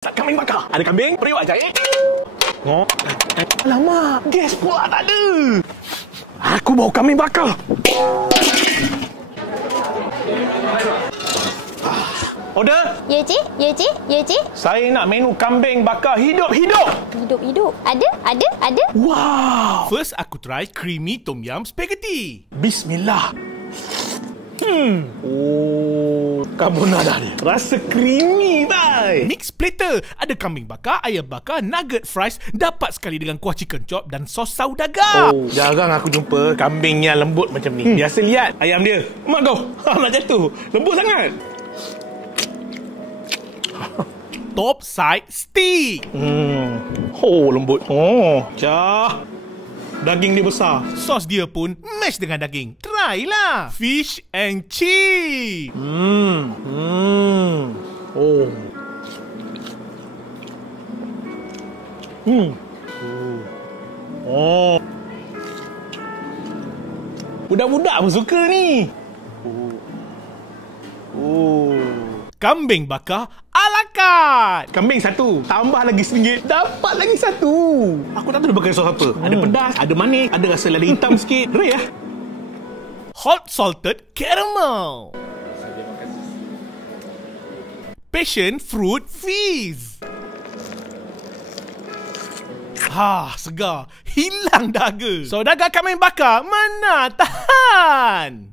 Kambing bakar. Ada kambing, periuk aja Oh. Alamak, gas pula tak ada. Aku bawa kambing bakar. Order. Ya, Cik. Ya, Cik. Ya, Cik. Saya nak menu kambing bakar hidup-hidup. Hidup-hidup. Ada. Wow. First aku try creamy tom yum spaghetti. Bismillah. Oh, carbonara dia. Rasa creamy, bye. Mix platter. Ada kambing bakar, ayam bakar, nugget fries. Dapat sekali dengan kuah chicken chop dan sos saudagar. Oh, jarang aku jumpa kambing yang lembut macam ni. Biasa lihat ayam dia. Mak kau, nak jatuh. Lembut sangat. Top side steak. Oh, lembut. Oh, cah. Daging dia besar. Sos dia pun mash dengan daging. Try lah. Fish and chips. Oh. Oh. Budak-budak pun suka ni. Oh. Kambing bakar a la carte. Kambing satu, tambah lagi RM1, dapat lagi satu. Aku tak tahu dia pakai sos apa. Ada pedas, ada manis, ada rasa lada hitam sikit. Raya. Hot salted caramel. Passion fruit fizz. Segar. Hilang dahaga. Saudagar kambing bakar, mana tahan.